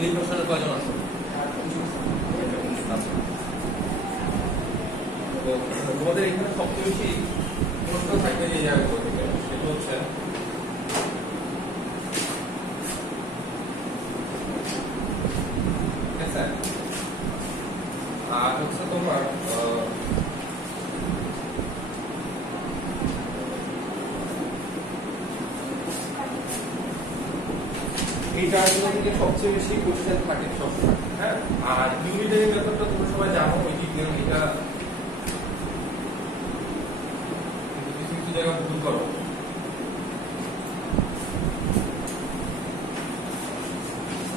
নির্বাচনের কয়জন আছে? তো তোমাদের এখানে সবচেয়ে বেশি প্রশ্ন থাকবে যে জায়গাগুলো থেকে, সেটা হচ্ছে আর হচ্ছে তোমার এই জায়গাগুলো থেকে সবচেয়ে বেশি কোশ্চেন থাকে সবসময়। হ্যাঁ, আর ইউনিটারি মেথডটা তোমরা সবাই জানো, ওই এটা কিছু কিছু জায়গায় ভুল করো।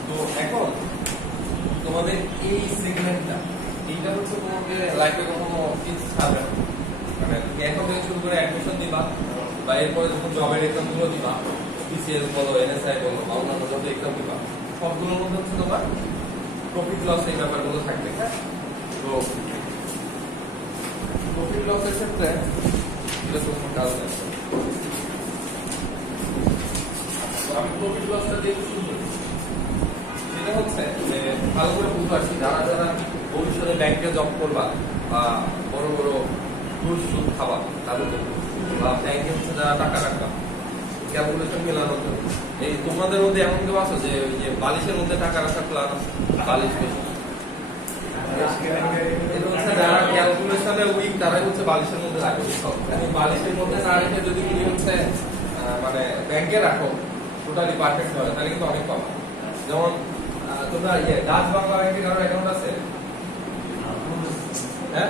তো এখন তোমাদের এই সেগমেন্টটা, এইটা হচ্ছে তোমাকে লাইফে কখনো ফিক্স থাকবে না। মানে তুমি এখন থেকে শুরু করে অ্যাডমিশন দিবা, বা এরপরে যখন জবের এক্সাম গুলো দিবা, বিসিএস বলো, এনএসআই বলো, বা অন্যান্য যত এক্সাম দিবা, সবগুলোর মধ্যে হচ্ছে তোমার প্রফিট লস এই ব্যাপারগুলো থাকবে। হ্যাঁ, তো প্রফিট লসের ক্ষেত্রে এটা তোমার কাজ আছে। তো আমি প্রফিট লসটা দিয়ে শুরু করি। সেটা হচ্ছে যে ভালো করে বুঝতে পারছি যারা যারা ভবিষ্যতে ব্যাংকে জব করবা বা বড় বড় ঘুষ সুদ খাবা তাদের জন্য, বা ব্যাংকে হচ্ছে যারা টাকা রাখবা ক্যালকুলেশন মেলানোর জন্য, এই তোমাদের মধ্যে এমন কেউ আছে যে ওই যে বালিশের মধ্যে টাকা রাখার প্ল্যান আছে? বালিশ বেশি যারা ক্যালকুলেশনে উইক তারাই হচ্ছে বালিশের মধ্যে রাখে। বালিশের মধ্যে না রেখে যদি তুমি হচ্ছে মানে ব্যাংকে রাখো টোটালি পারফেক্ট হবে, তাহলে কিন্তু অনেক পাবা। যেমন তোমরা ডাচ বাংলা ব্যাংকে কারো অ্যাকাউন্ট আছে? হ্যাঁ,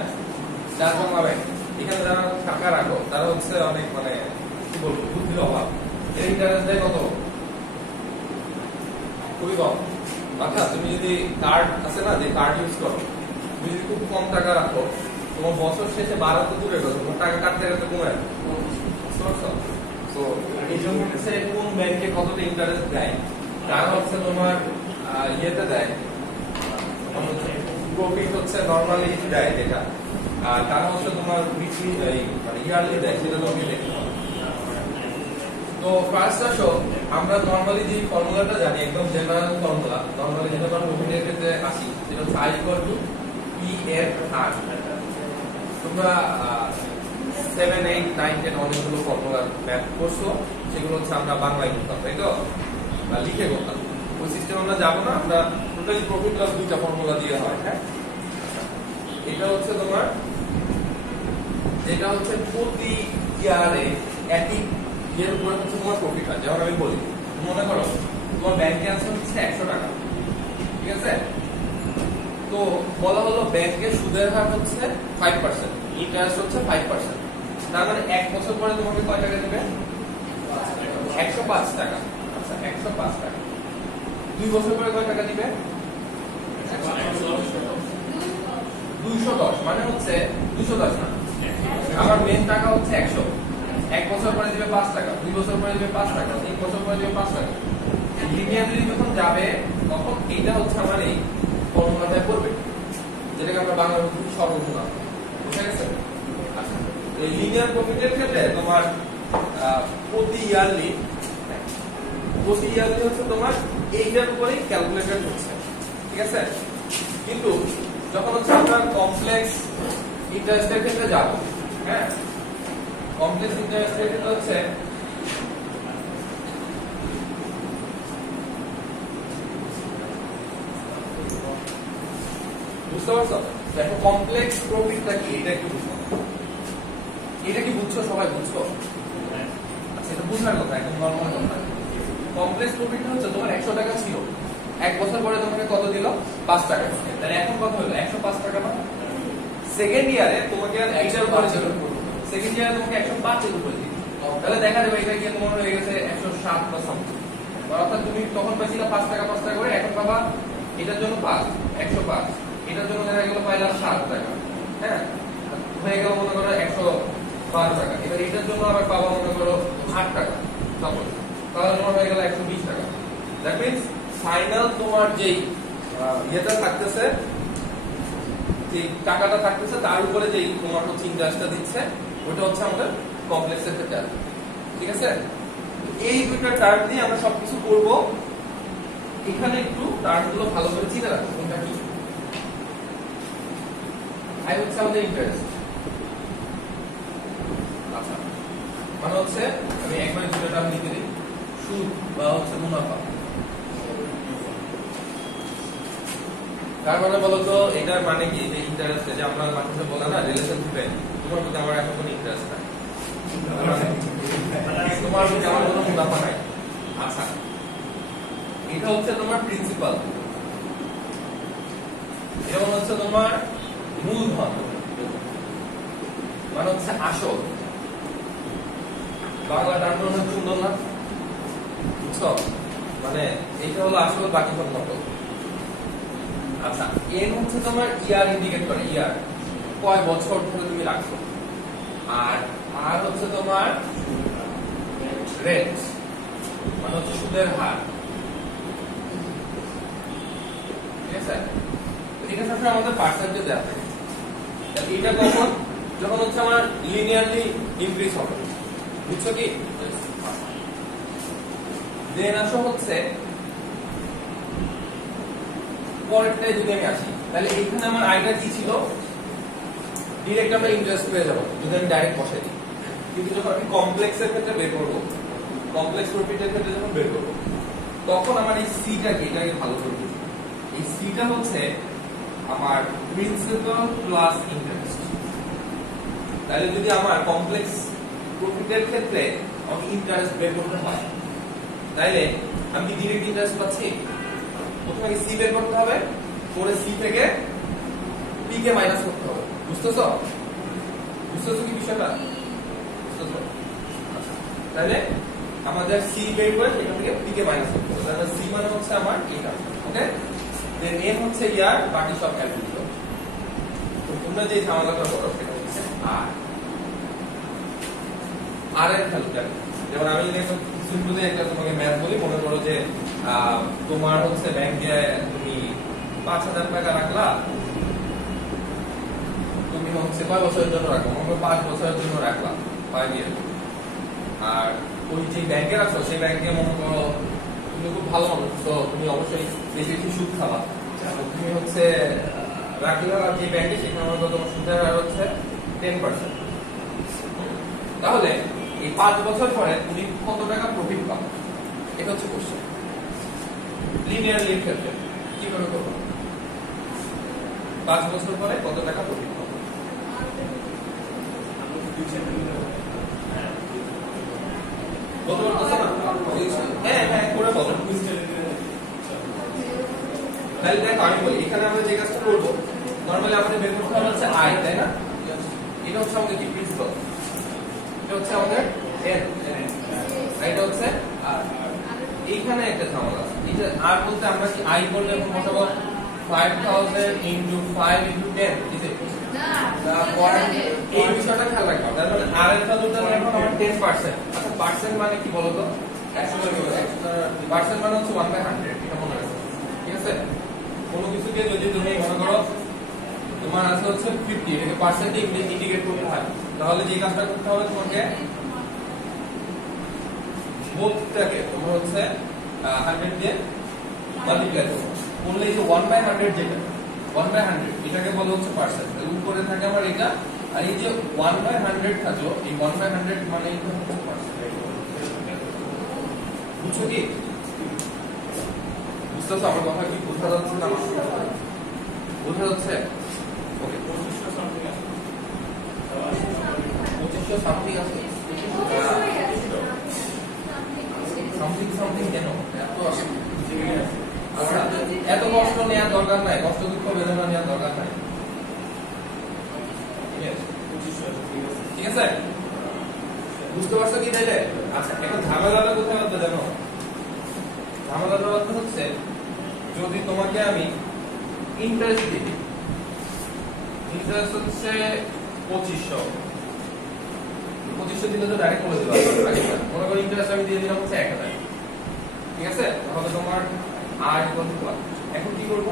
ডাচ বাংলা ব্যাংক, এখানে যারা টাকা রাখো তারা হচ্ছে অনেক মানে কি বলবো বুদ্ধির অভাব। এর ইন্টারেস্ট দেয় কত? খুবই কম। আচ্ছা, তুমি যদি কার্ড আছে না, যে কার্ড ইউজ করো, তুমি যদি খুব কম টাকা রাখো, তোমার বছর শেষে 12 তো দূরে গেল, তোমার টাকা কাটতে কাটতে কমে যাবে। তো এই জন্য হচ্ছে কোন ব্যাংকে কতটা ইন্টারেস্ট দেয়, তারা হচ্ছে তোমার ইয়েতে দেয়, প্রফিট হচ্ছে নর্মালি দেয় যেটা, আর তারা হচ্ছে তোমার উইকলি মানে ইয়ারলি দেয়, সেটা তোমাকে দেখতে হবে। তো ফার্স্ট আসো আমরা নর্মালি যে ফর্মুলাটা জানি, একদম জেনারেল ফর্মুলা, নর্মালি যেটা আমরা প্রফিটের ক্ষেত্রে আসি, সেটা হচ্ছে I equal to PFR। তোমরা 7, 8, 9, 10 অনেকগুলো ফর্মুলা ম্যাথ করছো, সেগুলো হচ্ছে আমরা বাংলায় করতাম, তাই তো, বা লিখে করতাম। ওই সিস্টেম আমরা যাবো না, আমরা টোটালি প্রফিট লস দুইটা ফর্মুলা দিয়ে হয়। হ্যাঁ, এটা হচ্ছে তোমার যেটা হচ্ছে প্রতি ইয়ারে একই এর উপরে হচ্ছে তোমার প্রফিট হয়। যেমন আমি বলি, মনে করো তোমার ব্যাংকে আছে হচ্ছে 100 টাকা, ঠিক আছে? তো বলা হলো ব্যাংকের সুদের হার হচ্ছে 5%, ইন্টারেস্ট হচ্ছে 5%। তার মানে 1 বছর পরে তোমাকে কয় টাকা দেবে? 105 টাকা। আচ্ছা, 105 টাকা। 2 বছর পরে কয় টাকা দিবে? 210। মানে হচ্ছে 210 না, আমার মেন টাকা হচ্ছে 100। 1 বছর পরে দিবে 5 টাকা, 2 বছর পরে দিবে 5 টাকা, 3 বছর পরে দিবে 5 টাকা। লিনিয়ারলি যখন যাবে তখন এইটা হচ্ছে আমার এই ফর্মুলাটা করবে, যেটাকে আমরা বাংলা বলছি সর্বমূল্য। বুঝা গেছে? আচ্ছা, এই লিনিয়ার প্রফিটের ক্ষেত্রে তোমার প্রতি ইয়ারলি হচ্ছে তোমার এইটার উপরেই ক্যালকুলেটেড হচ্ছে, ঠিক আছে? কিন্তু যখন হচ্ছে আমরা কমপ্লেক্স ইন্টারেস্টের ক্ষেত্রে যাব, হ্যাঁ, কমপ্লেক্স ইন্টারেস্টের ক্ষেত্রে হচ্ছে বুঝতে পারছো? দেখো কমপ্লেক্স প্রফিটটা কি, এটা একটু বুঝো। এটা কি বুঝছো? সবাই বুঝছো? আচ্ছা, এটা বুঝার কথা, একদম নরমাল কথা। কমপ্লেক্স প্রফিটটা হচ্ছে তোমার 100 টাকা ছিল, 1 বছর পরে তোমাকে কত দিল? 5 টাকা। তাহলে এখন কত হলো? 105 টাকা না? সেকেন্ড ইয়ারে তোমাকে এইটার উপরে ছিল, সেকেন্ড ইয়ারে তোমাকে 105 এর উপরে দিল। তাহলে দেখা যাবে এটা গিয়ে তোমার হয়ে গেছে 107 বা সামথিং। অর্থাৎ তুমি তখন পাইছিলে 5 টাকা করে, এখন পাবা এটার জন্য 5, 105। এটার জন্য দেখা গেল পাইলাম 7 টাকা। হ্যাঁ, হয়ে গেল মনে করো 112 টাকা। এবার এটার জন্য আবার পাবা মনে করো 8 টাকা, সাপোজ, তাহলে তোমার হয়ে গেল 120 টাকা। দ্যাট মিন্স ফাইনাল তোমার যেই ইয়েটা থাকতেছে, যে টাকাটা থাকতেছে, তার উপরে যেই তোমার হচ্ছে ইন্টারেস্টটা দিচ্ছে, ওটা হচ্ছে আমাদের কমপ্লেক্সের ক্ষেত্রে, ঠিক আছে? এই দুইটা টার্ম দিয়ে আমরা সবকিছু করব। এখানে একটু টার্মগুলো ভালো করে চিনে রাখো কোনটা কি। আই হচ্ছে আমাদের ইন্টারেস্ট, আচ্ছা মানে হচ্ছে আমি একবার দুটো টার্ম লিখে দিই, সুদ বা হচ্ছে মুনাফা। তার মানে বলতো এটার মানে কি, যে ইন্টারেস্ট, যে আমরা মাঝে বললাম না রিলেশনশিপে তোমার প্রতি আমার এখন কোনো ইন্টারেস্ট নাই, তোমার প্রতি আমার কোনো মুনাফা নাই। আচ্ছা এটা হচ্ছে তোমার প্রিন্সিপাল, যেমন হচ্ছে তোমার মূলধন মানে হচ্ছে আসল। বাংলা টার্ম হচ্ছে সুন্দর না, বুঝছো? মানে এইটা হলো আসল, বাকি সব নকল। আচ্ছা এন হচ্ছে তোমার ইয়ার ইন্ডিকেট করে, ইয়ার কয় বছর ধরে তুমি রাখছো। আর আর হচ্ছে তোমার রেট মানে হচ্ছে সুদের হার, ঠিক আছে? এটা সবসময় আমাদের পার্সেন্টেজ দেওয়া থাকে। এটা কখন, যখন হচ্ছে আমার লিনিয়ারলি ইনক্রিজ হবে, বুঝছো কি? দেন আসো হচ্ছে পরেরটায় যদি আমি আসি, তাহলে এখানে আমার আইটা কি ছিল, ডিরেক্ট আমরা ইন্টারেস্ট পেয়ে যাবো যদি আমি ডাইরেক্ট বসাই দিই। কিন্তু যখন আমি কমপ্লেক্সের ক্ষেত্রে বের করবো, কমপ্লেক্স প্রফিটের ক্ষেত্রে যখন বের করবো, তখন আমার এই সিটাকে, এটাকে ভালো করে বুঝি, এই সিটা হচ্ছে আমার প্রিন্সিপাল প্লাস ইন্টারেস্ট। তাহলে যদি আমার কমপ্লেক্স প্রফিটের ক্ষেত্রে আমি ইন্টারেস্ট বের করতে হয়, তাহলে আমি ডিরেক্ট ইন্টারেস্ট পাচ্ছি, প্রথমে সি বের করতে হবে, পরে সি থেকে পি কে মাইনাস করতে হবে। বুঝতেছো? বুঝতেছো কি বিষয়টা? বুঝতেছো? আচ্ছা তাহলে আমাদের সি বের করে সেখান থেকে পি কে মাইনাস করতে হবে। তাহলে সি মানে হচ্ছে আমার এটা, ওকে? দেন এন হচ্ছে ইয়ার, বাকি সব ক্যালকুলেট করো। তো তোমরা যে ঝামেলাটা করো সেটা হচ্ছে আর। আর এর ভ্যালু জানো, যেমন আমি যদি সিম্পলি একটা তোমাকে ম্যাথ বলি, মনে করো যে তোমার হচ্ছে ব্যাংকে তুমি 5,000 টাকা রাখলা, তুমি হচ্ছে কয় বছরের জন্য রাখো, মনে করো 5 বছরের জন্য রাখলা, 5 ইয়ার। আর ওই যে ব্যাংকে রাখছো সেই ব্যাংকে মনে করো তুমি খুব ভালো মানুষ, তো তুমি অবশ্যই বেশি বেশি সুদ খাবা। তুমি হচ্ছে রাখলা যে ব্যাংকে, সেখানে মনে করো তোমার সুদের হার হচ্ছে 10%। তাহলে এই 5 বছর পরে তুমি কত টাকা প্রফিট পাবে, এটা হচ্ছে কোশ্চেন। লিনিয়ারলি ক্ষেত্রে কি করে করবো, 5 বছর পরে কত টাকা প্রফিট পাবে? হ্যাঁ হ্যাঁ করে বলো। তাহলে দেখো আমি বলি, এখানে আমরা যে কাজটা করবো, নর্মালি আমাদের বের করতে হবে হচ্ছে আই, তাই না? এটা হচ্ছে আমাদের কি প্রিন্সিপাল, এটা হচ্ছে আমাদের এন, এটা হচ্ছে আর। এইখানে একটা ঝামেলা আছে, এটা আর বলতে আমরা কি আই করলে এখন বসাবো 5000 into 5 into 10, ঠিক আছে? এই বিষয়টা খেয়াল রাখবা। তার মানে আর এর ভ্যালুটা এখন আমার 10%। আচ্ছা পার্সেন্ট মানে কি বলতো? পার্সেন্ট মানে হচ্ছে 1/100, এটা মনে রাখো, ঠিক আছে? কোনো কিছুকে যদি তুমি মনে করো তোমার আছে হচ্ছে 50, এটাকে পার্সেন্টে ইন্ডিকেট করতে হয়, তাহলে যে কাজটা করতে হবে তোমাকে বোথটাকে তোমার হচ্ছে 100 দিয়ে মাল্টিপ্লাই করো, করলে এই যে 1/100 যেটা 1/100 এটাকে বলা হচ্ছে পার্সেন্ট। উপরে থাকে আমার এটা, আর এই যে 1/100 থাকলো, এই 1/100 মানে এটা হচ্ছে পার্সেন্ট। বুঝছো কি? বুঝতেছো আমার কথা কি? বোঝা যাচ্ছে না? বোঝা যাচ্ছে? ওকে 2500 সামথিং আছে, 2500 সামথিং আছে, সামথিং সামথিং কেন এত আছে? আচ্ছা এত কষ্ট নেওয়ার দরকার নাই, কষ্ট দুঃখ বেদনা নেওয়ার দরকার নাই, ঠিক আছে? বুঝতে পারছো কি তাইলে? আচ্ছা এখন ঝামেলাটা কোথায় হচ্ছে জানো? ঝামেলাটা হচ্ছে যদি তোমাকে আমি ইন্টারেস্ট দিই, ইন্টারেস্ট হচ্ছে 2500 দিলে তো ডাইরেক্ট বলে দিলাম, মনে করো ইন্টারেস্ট আমি দিয়ে দিলাম হচ্ছে 1000, ঠিক আছে? তাহলে তোমার আর এখন কি করবো?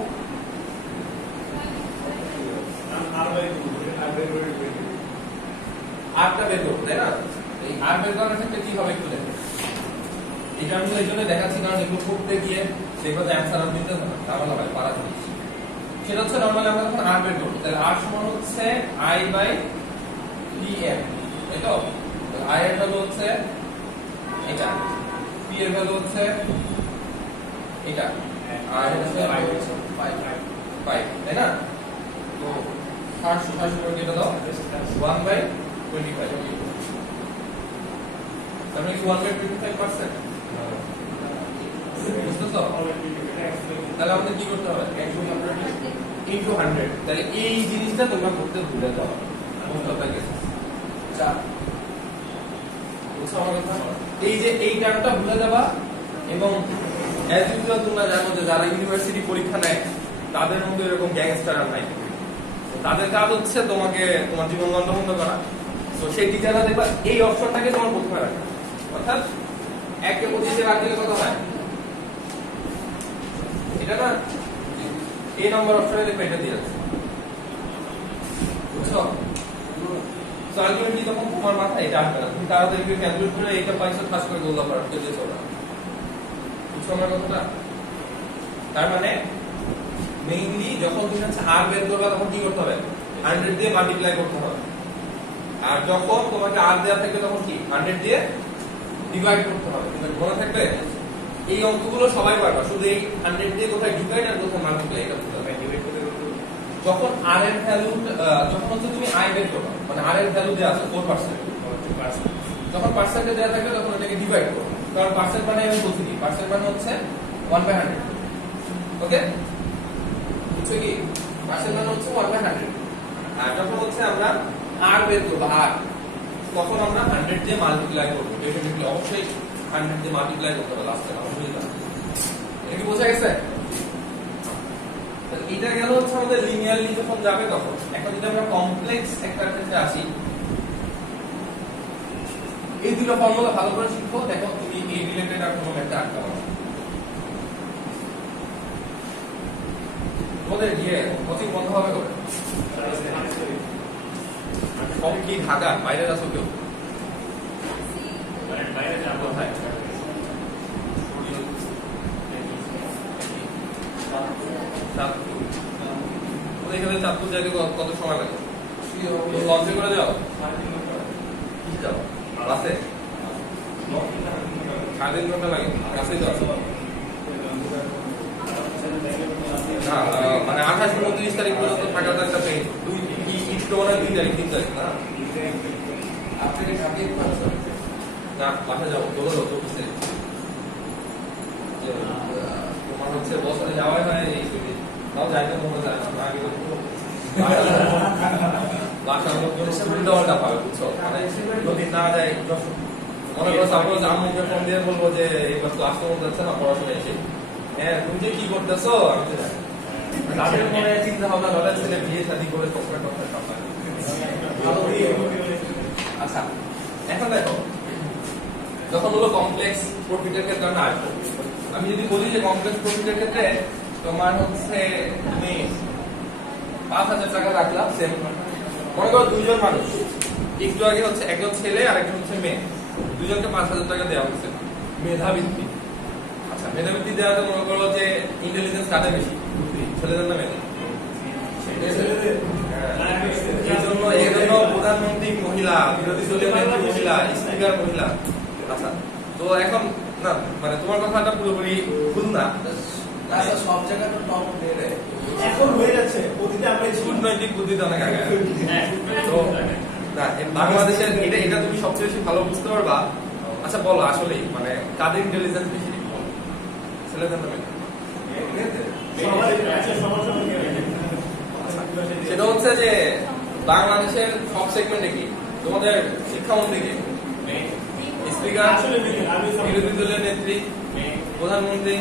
আরটা বের করবো, তাই না? এই আর বের করার ক্ষেত্রে কি হবে একটু দেখো। এটা আমি এই জন্য দেখাচ্ছি কারণ এগুলো করতে গিয়ে সেগুলোতে অ্যান্সার আর দিতে হবে না, তাহলে হয় পারা জিনিস। সেটা হচ্ছে নরমালি আমরা যখন আর বের করব তাহলে আর সমান হচ্ছে i বাই dm, তাই তো? i এর ভ্যালু হচ্ছে এটা, p এর ভ্যালু হচ্ছে এটা, আর এটা হচ্ছে 5, তাই না? তো 500 করে কেটে দাও 1 বাই 25, ওকে। তাহলে কি 1 বাই 25%? বুঝতেছো? তাহলে আমাদের কি করতে হবে? ইনটু 100। তাহলে এই জিনিসটা তোমরা করতে ভুলে যাও। এই যে এই টার্মটা ভুলে যাবা, এবং অ্যাজ ইউজুয়াল তোমরা জানো যে যারা ইউনিভার্সিটি পরীক্ষা নেয় তাদের মধ্যে এরকম গ্যাংস্টার আর নাই। তাদের কাজ হচ্ছে তোমাকে তোমার জীবন বন্ধ করা। তো সেই টিচাররা দেখবা এই অপশনটাকে তোমার প্রথমে রাখবে, অর্থাৎ 1 কে 25 রাখ দিলে কত হয়? এটা না, এই নম্বর অপশনে দেখবে এটা দিয়ে আছে, বুঝছো? তো আলটিমেটলি তখন তোমার মাথায় এটা আসবে না, তুমি তাড়াতাড়ি ক্যালকুলেট করে এইটা পাইছো ঠাস করে গোল্লা পার করে চলো। বুঝছো আমার কথাটা? তার মানে মেইনলি যখন তুমি হচ্ছে আর বের করবে তখন কি করতে হবে? 100 দিয়ে মাল্টিপ্লাই করতে হবে। আর যখন তোমাকে আর দেওয়া থাকবে তখন কি 100 দিয়ে ডিভাইড করতে হবে। কিন্তু মনে থাকবে এই অঙ্কগুলো সবাই পারবে, শুধু এই 100 দিয়ে কোথায় ডিভাইড আর কোথায় মাল্টিপ্লাই এটা করতে হবে। যখন আর এর ভ্যালু যখন হচ্ছে তুমি i বের করবে, মানে আর এর ভ্যালু দেওয়া আছে 4%, যখন পার্সেন্টে দেওয়া থাকবে তখন এটাকে ডিভাইড করবে, কারণ পার্সেন্ট মানে আমি বলছি কি পার্সেন্ট মানে হচ্ছে 1/100, ওকে? বুঝছো কি? পার্সেন্ট মানে হচ্ছে 1/100। আর যখন হচ্ছে আমরা আর বের করব আর, তখন আমরা 100 দিয়ে মাল্টিপ্লাই করব, ডেফিনেটলি অবশ্যই 100 দিয়ে মাল্টিপ্লাই করতে হবে লাস্টে, অবশ্যই। এটা কি বোঝা গেছে? এটা গেল হচ্ছে আমাদের লিনিয়ারলি যখন যাবে তখন। এখন যদি আমরা কমপ্লেক্স একটা ক্ষেত্রে আসি, এই দুটো ফর্মুলা ভালো করে শিখো, দেখো তুমি এই রিলেটেড আর কোনো একটা আটকা পাবে। তোমাদের কোচিং বন্ধ হবে কবে? সব কি ঢাকা বাইরে আছো কেউ? বাইরে যাবো ভাই। এখানে চাঁদপুর যাইতে কত সময় লাগে? লঞ্চে করে যাও? যাও বাসে? 3.5 ঘন্টা লাগে, কাছেই তো আছে। না মানে 28-29 তারিখ পর্যন্ত থাকা তো একটা ট্রেন, 2 তারিখ 3 তারিখ না? না বাসা যাবো, চলো 24 তারিখ। তোমার হচ্ছে বছরে যাওয়াই হয় এই তাও যাইতে মনে যায় না, আগে বাসার লোকজন সুবিধাটা পাবে, বুঝছো? মানে যদি না যায়, মনে করো সাপোজ আম্মুকে ফোন দিয়ে বলবো যে এবার ক্লাস করতে যাচ্ছে না পড়াশোনা এসে, হ্যাঁ তুমি যে কি করতেছো আমি তো জানি। তাদের মনে চিন্তা ভাবনা ধরে ছেলে বিয়ে শাদী করে টপকা টপকা টপকা। আচ্ছা এখন দেখো, যখন হলো কমপ্লেক্স প্রফিটের ক্ষেত্রে আমরা আসবো, আমি যদি বলি যে কমপ্লেক্স প্রফিটের ক্ষেত্রে তোমার হচ্ছে তুমি 5,000 টাকা রাখলাম, সেম মনে করো দুইজন মানুষ, একটু আগে হচ্ছে একজন ছেলে আর একজন হচ্ছে মেয়ে, দুইজনকে 5,000 টাকা দেওয়া হচ্ছে মেধাবৃত্তি। আচ্ছা মেধাবৃত্তি দেওয়াতে মনে করো যে ইন্টেলিজেন্স কাদের বেশি, ছেলেদের না মেয়েদের? এই জন্য প্রধানমন্ত্রী মহিলা, বিরোধী দলীয় নেত্রী মহিলা, স্পিকার মহিলা। আচ্ছা তো এখন না মানে তোমার কথাটা পুরোপুরি ভুল না, সব জায়গায় তো টপ দেয় এখন হয়ে যাচ্ছে, প্রতিটা আমরা কূটনৈতিক বুদ্ধিতে অনেক আগে। তো না বাংলাদেশের এটা তুমি সবচেয়ে বেশি ভালো বুঝতে পারবা। আচ্ছা বলো আসলে মানে কাদের ইন্টেলিজেন্স বেশি, ছেলেদের না মেয়েদের? সেটা হচ্ছে যে বাংলাদেশের সব সেগমেন্টে কি তোমাদের শিক্ষামন্ত্রী কি, স্পিকার, বিরোধী দলীয় নেত্রী, প্রধানমন্ত্রী,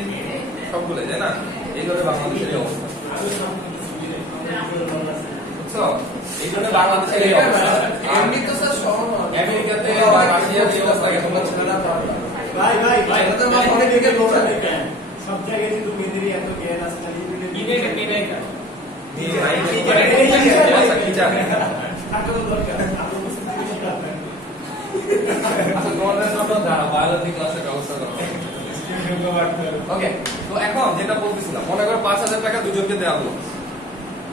সবগুলো তাই না? এই জন্য বাংলাদেশের এই অবস্থা, বুঝছো? এই জন্য বাংলাদেশের এই অবস্থা। আমেরিকাতে বা রাশিয়ার এই অবস্থা তোমরা ছেলেরা পারবে না। ভাই সব জায়গায় কিন্তু মেয়েদেরই এত জ্ঞান আছে না, আচ্ছা তোমাদের জন্য বায়োলজি ক্লাসের ব্যবস্থা করো। ওকে, তো এখন যেটা বলতেছিলাম, মনে করো 5,000 টাকা দুজনকে দেওয়া হলো।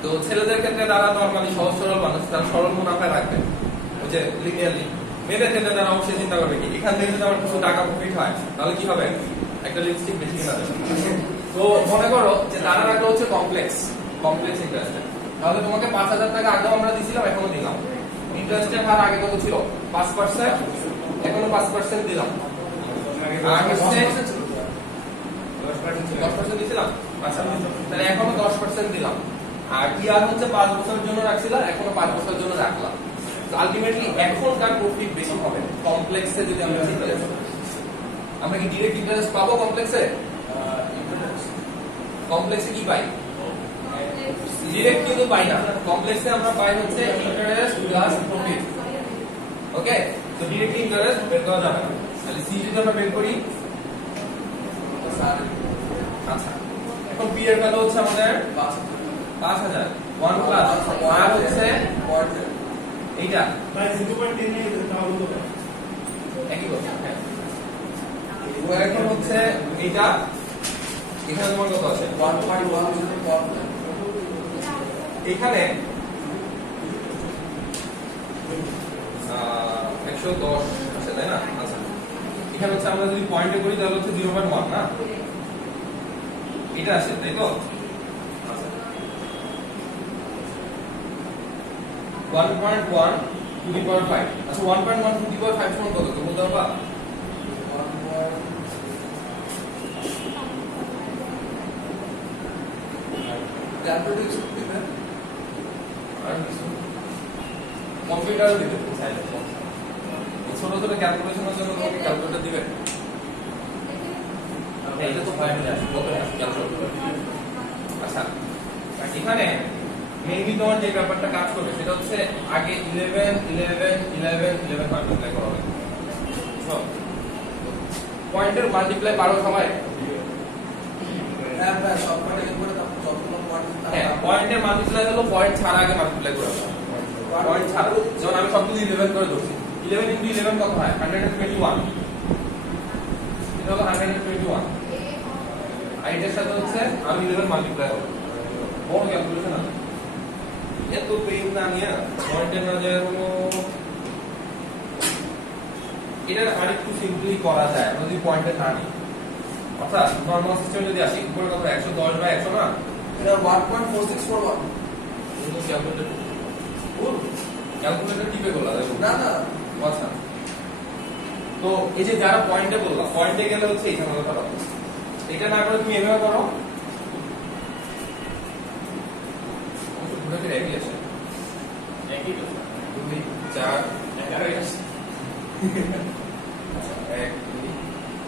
তো ছেলেদের ক্ষেত্রে তারা নরমালি সহজ সরল মানুষ, তারা সরল মুনাফা রাখবে, ওই যে লিনিয়ারলি। মেয়েদের ক্ষেত্রে তারা অবশ্যই চিন্তা করবে কি এখান থেকে যদি আমার কিছু টাকা প্রফিট হয় তাহলে কি হবে, একটা লিপস্টিক বেশি কেনা যাবে। তো মনে করো যে তারা রাখলো হচ্ছে কমপ্লেক্স ইন্টারেস্ট। তাহলে তোমাকে 5,000 টাকা আগেও আমরা দিছিলাম, এখনো দিলাম। ইন্টারেস্টের হার আগে কত ছিল? 5%, এখনো 5% দিলাম। আর হচ্ছে 10% দিছিলাম, আচ্ছা তাহলে এখনো 10% দিলাম। আর ইয়ার হচ্ছে 5 বছরের জন্য রাখছিলাম, এখনো 5 বছরের জন্য রাখলাম। তো আলটিমেটলি এখনকার প্রফিট বেশি হবে কমপ্লেক্সে। যদি আমরা চিন্তা করি আমরা কি ডাইরেক্ট ইন্টারেস্ট পাবো কমপ্লেক্সে? কমপ্লেক্সে কি পাই? ডাইরেক্ট কিন্তু পাই না। কমপ্লেক্সে আমরা পাই হচ্ছে ইন্টারেস্ট প্লাস প্রফিট। ওকে, তো ডাইরেক্ট ইন্টারেস্ট বের করা যাবে না। তাহলে সি যদি আমরা বের করি, আচ্ছা এখন পি এর ভ্যালু হচ্ছে আমাদের 5,000। 1 প্লাস আর হচ্ছে এইটা একই কথা। হ্যাঁ, ও এখন হচ্ছে এইটা, এখানে তোমার কত আছে? 1.1। এখানে 110 আছে তাই না? আচ্ছা এখানে হচ্ছে আমরা যদি পয়েন্টে করি তাহলে হচ্ছে 0.1 না, এটা আছে তাই তো? আচ্ছা 1.1 টু দি পাওয়ার 5। আচ্ছা 1.1 টু দি পাওয়ার 5 সমান কত? তো বলতে পারবা? কম্পিউটারও দিবে চাইলে, ছোট ছোট ক্যালকুলেশনের জন্য তোমাকে ক্যালকুলেটর দিবে। এটা তো ফাইনালি আসে কত ক্যালকুলেটর। আচ্ছা এখানে মেইনলি তোমার যে ব্যাপারটা কাজ করবে সেটা হচ্ছে আগে 11 11 11 11 মাল্টিপ্লাই করা হবে। পয়েন্টের মাল্টিপ্লাই 12 সময়। হ্যাঁ হ্যাঁ, সবকটা ইন করে তারপর যতগুলো পয়েন্ট, হ্যাঁ পয়েন্টের মাল্টিপ্লাই হলো পয়েন্ট ছাড়া আগে মাল্টিপ্লাই করা হবে। পয়েন্ট ছাড়া যেমন আমি সবগুলো 11 করে ধরছি, 11 into 11 কত হয়? 121। এটা হলো 121। আর এটার সাথে হচ্ছে আমি 11 মাল্টিপ্লাই হবে। বড় ক্যালকুলেশন আছে, এত পেইন না নিয়ে পয়েন্টের না যায় হলো। এটা আরেকটু সিম্পলি করা যায় যদি পয়েন্টে না নিই। অর্থাৎ নরমাল সিস্টেম যদি আসি উপরে কত 110 বা 100 না, এটা 1.4641। কিন্তু ক্যালকুলেটর টিপে করলা দেখো না না, আচ্ছা তো এই যে যারা পয়েন্টে বললাম, পয়েন্টে গেলে হচ্ছে এইখানে কথা বলো। এটা না করে তুমি এভাবে করো, ঘুরে ফিরে একই আসে, একই তো 2 4 11 আসে। 1 2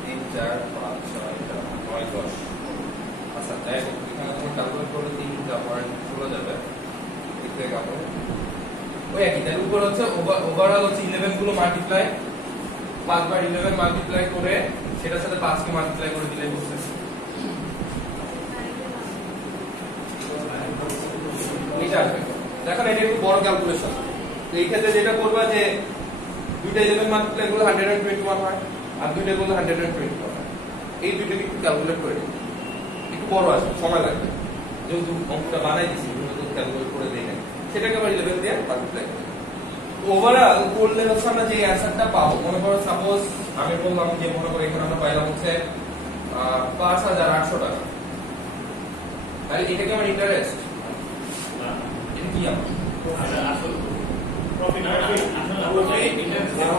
3 4 5 6 7 8 9 10। আচ্ছা দেখো এখানে তুমি ক্যালকুলেট করলে 3টা পয়েন্ট চলে যাবে। দেখতে কাপড় ওই একই, তার উপর হচ্ছে ওভারঅল হচ্ছে 11 গুলো মাল্টিপ্লাই 5 বার 11 মাল্টিপ্লাই করে সেটার সাথে 5 কে মাল্টিপ্লাই করে দিলেই হচ্ছে। এটা আসবে। দেখো এটা একটু বড় ক্যালকুলেশন। তো এই ক্ষেত্রে যেটা করবা যে দুইটা 11 মাল্টিপ্লাই করলে 121 হয়, আর দুইটা করলে 121 হয়। এই দুইটাকে একটু ক্যালকুলেট করে দিই, একটু বড় আসবে, সময় লাগবে। যেহেতু অঙ্কটা বানাই দিছি, ক্যালকুলেট করে দেই না, সেটাকে আবার 11 দিয়ে মাল্টিপ্লাই করি। ওভারঅল করলে হচ্ছে আমরা যে অ্যান্সারটা পাবো, মনে করো সাপোজ আমি বললাম যে মনে করো এখানে আমরা পাইলাম হচ্ছে 5,800 টাকা। তাহলে এটা কি আমার ইন্টারেস্ট? এটা কি আমার প্রফিট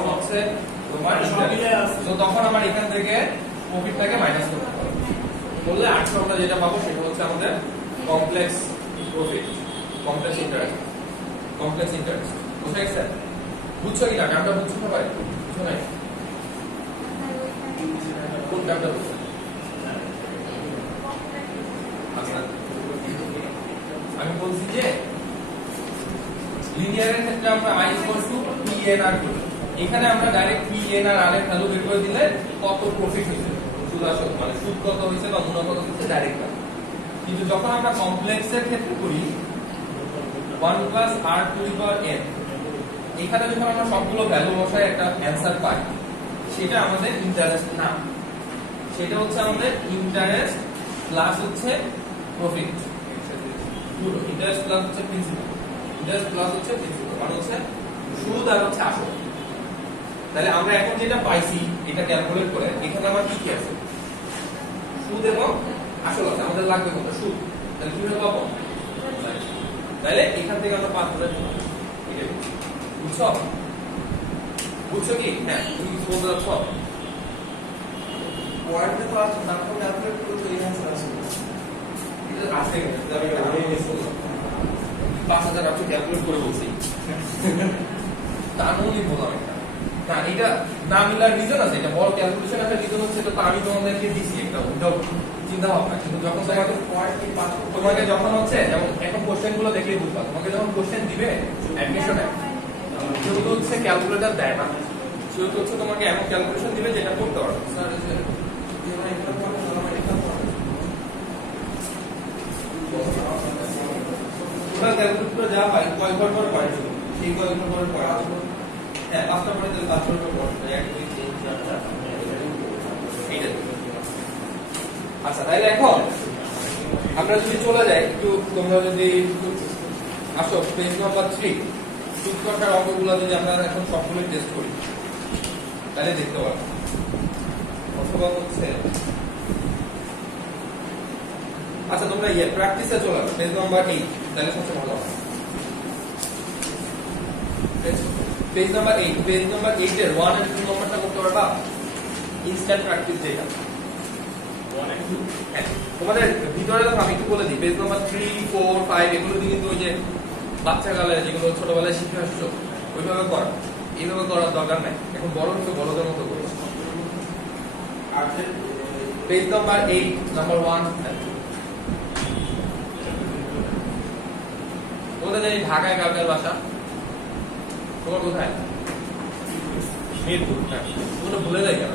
হচ্ছে তোমার ইন্টারেস্ট। তো তখন আমার এখান থেকে প্রফিটটাকে মাইনাস করতে হবে, বললে 800 আমরা যেটা পাবো সেটা হচ্ছে আমাদের কমপ্লেক্স প্রফিট, কমপ্লেক্স ইন্টারেস্ট। বুঝতে গেছে? বুঝছো কিনা? টার্মটা বুঝছো সবাই? বুঝছো নাই? কোন টার্মটা বুঝছো? আচ্ছা আমি বলছি যে লিনিয়ারের ক্ষেত্রে আমরা i PNR করি। এখানে আমরা ডাইরেক্ট PNR এর ভ্যালু বের করে দিলে কত প্রফিট হয়েছে, সুদ আসল মানে সুদ কত হয়েছে বা মুনাফা কত হয়েছে ডাইরেক্ট। কিন্তু যখন আমরা কমপ্লেক্সের ক্ষেত্রে করি 1 plus r to the power n, এখানে যখন আমরা সবগুলো ভ্যালু বসাই একটা অ্যানসার পাই, সেটা আমাদের ইন্টারেস্ট না, সেটা হচ্ছে আমাদের ইন্টারেস্ট প্লাস হচ্ছে প্রফিট। পুরো ইন্টারেস্ট প্লাস হচ্ছে প্রিন্সিপাল, ইন্টারেস্ট প্লাস হচ্ছে প্রিন্সিপাল মানে হচ্ছে সুদ আর হচ্ছে আসল। তাহলে আমরা এখন যেটা পাইছি এটা ক্যালকুলেট করে এখানে আমার কি কি আছে, সুদ এবং আসল আছে, আমাদের লাগবে কোনটা, সুদ। তাহলে কিভাবে পাবো, তাহলে এখান থেকে আমরা 5000 বুঝছো, বুঝছো কি? হ্যাঁ তুমি কি বলতে চাচ্ছ? পয়েন্টে তো আছে, তারপর ক্যালকুলেট করে তো এই অ্যান্সার আসবে। এটা আসছে কেন? আমি মিস করলাম, 5000 আপনি ক্যালকুলেট করে বলছি তার মধ্যে বললাম এটা না, এটা না মিলার রিজন আছে, এটা বড় ক্যালকুলেশন একটা রিজন হচ্ছে, তো আমি তোমাদেরকে দিছি একটা চিন্তা ভাবনা। কিন্তু যখন তোমাকে যখন হচ্ছে যেমন এখন কোশ্চেন গুলো দেখলেই বুঝবা, তোমাকে যখন কোশ্চেন দিবে অ্যাডমিশনে যেহেতু হচ্ছে ক্যালকুলেটর দেয় না, সেহেতু হচ্ছে তোমাকে এমন ক্যালকুলেশন দিবে যেটা করতে পারবে। টোটাল ক্যালকুলেট করে যা পাই কয় ঘর পর পয়েন্ট ছিল, সেই কয় ঘর পর পয়েন্ট, হ্যাঁ 5টা পরে তাহলে 5 ঘর পর 1 2 3 4 5 এইটা। আচ্ছা তাহলে এখন আমরা যদি চলে যাই একটু, তোমরা যদি আসো পেজ নাম্বার 3 সূত্রটার অঙ্কগুলো যদি আমরা এখন সবগুলো টেস্ট করি তাহলে দেখতে পারবো। অথবা হচ্ছে আচ্ছা তোমরা প্র্যাকটিসে চলে আসো পেজ নাম্বার 8, তাহলে সবচেয়ে ভালো হবে। পেজ নাম্বার 8, পেজ নাম্বার 8 এর 1 আর 2 নম্বরটা করতে পারবা, ইনস্ট্যান্ট প্র্যাকটিস যেটা 1 আর 2। হ্যাঁ তোমাদের ভিতরে দেখো আমি একটু বলে দিই, পেজ নাম্বার 3 4 5 এগুলো দিয়ে কিন্তু ওই যে বাচ্চাকালে যেগুলো ছোটবেলায় শিখে আসছো ওইভাবে করা, এইভাবে করার দরকার নাই, এখন বড় হচ্ছে বড়দের মতো করো। পেজ নাম্বার 8 নাম্বার 1 আর 2। বলে যাই ঢাকায় কার কার বাসা, তোমার কোথায়? মিরপুর। হ্যাঁ তোমরা ভুলে যাই কেন,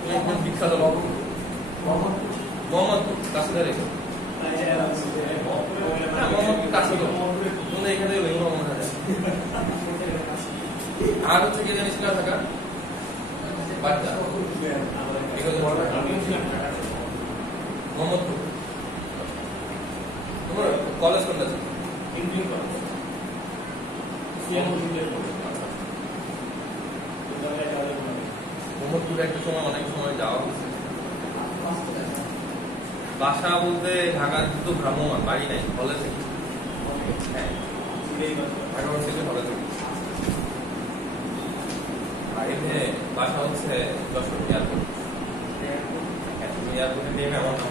তুমি বিখ্যাত মোহাম্মদপুর কাছে রেখো, হ্যাঁ মোহাম্মদপুর কাছে তো তোমরা এখানে লেগুলো মনে হয়। আর হচ্ছে কি জানিস না ঢাকা বাচ্চা মোহাম্মদপুর। তোমার কলেজ কোনটা আছে? মোহাম্মদপুরে একটা সময় অনেক সময় যাওয়া হচ্ছে। বাসা বলতে ঢাকার তো ভ্রাম্যমান, বাড়ি নাই, হলে থেকে। হ্যাঁ ঢাকা থেকে হলে থেকে। আর এমনি বাসা হচ্ছে যশোর এয়ারপোর্ট। এয়ারপোর্টে নেমে আমার নাম